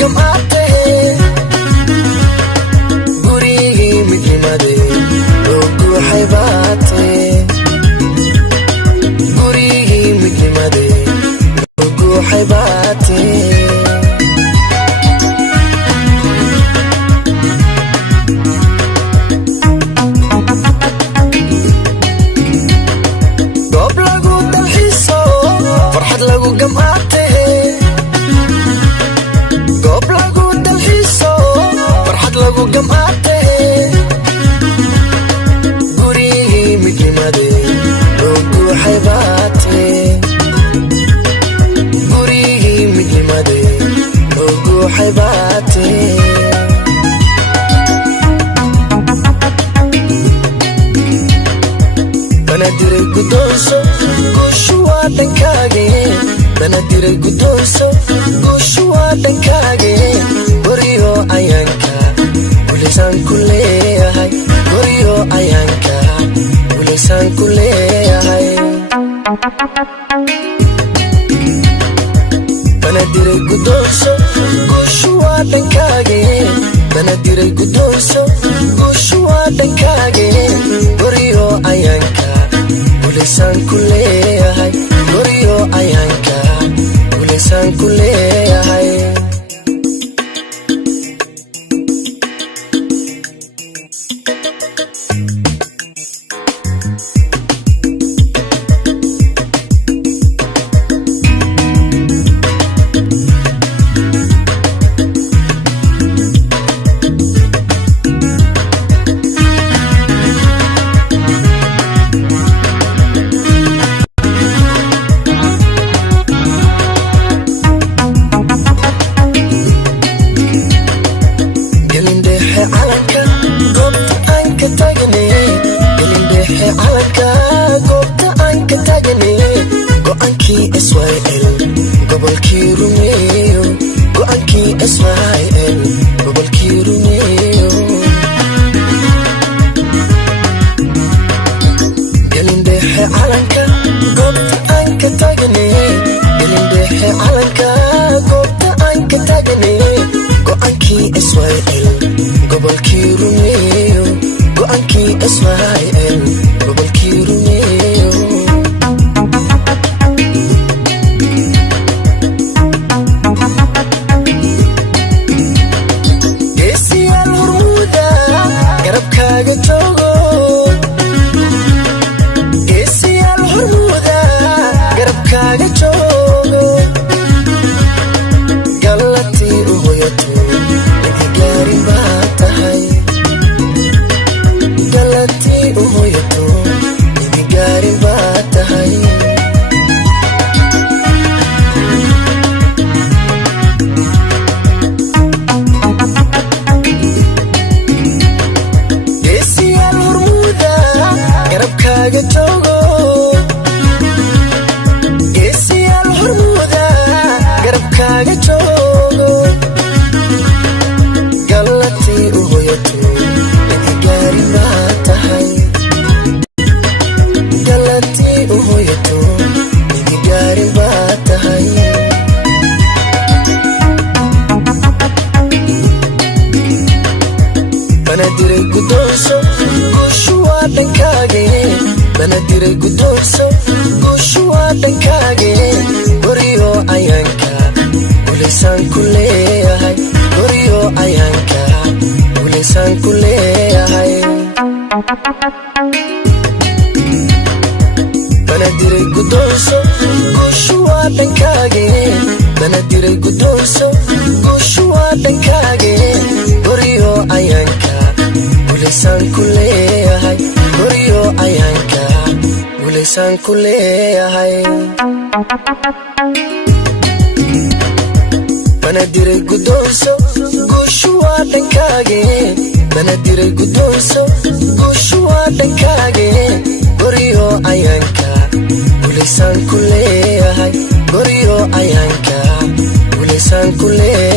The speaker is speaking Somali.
gamate gurigi midnimade ugu haybate gurigi midnimade ugu haybate goob lagu dalxiiso farxad lagu gamate goob lagu dalxiiso farxad lagu gamate gurigi midnimade ugu haybate gurigi midnimade ugu haybate banadiray gudonso gushu waa dhankage banadiray gudonso gushu waa dhankage guriyo ayanka ulisan kuleeyahay guriyo ayanka ulisan kuleeyahay banadiray gudonso gushu waa dhankage banadiray gudonso gushu waa dhankage guriyo ayanka ulisan kuleeyahay guriyo ayanka ulisan kuleeyahay banadiray gudonso gushu waa dhankage banadiray gudonso gushu waa dhankage guriyo ayanka ulisan kuleeyahay guriyo ayanka ulisan kuleeyahay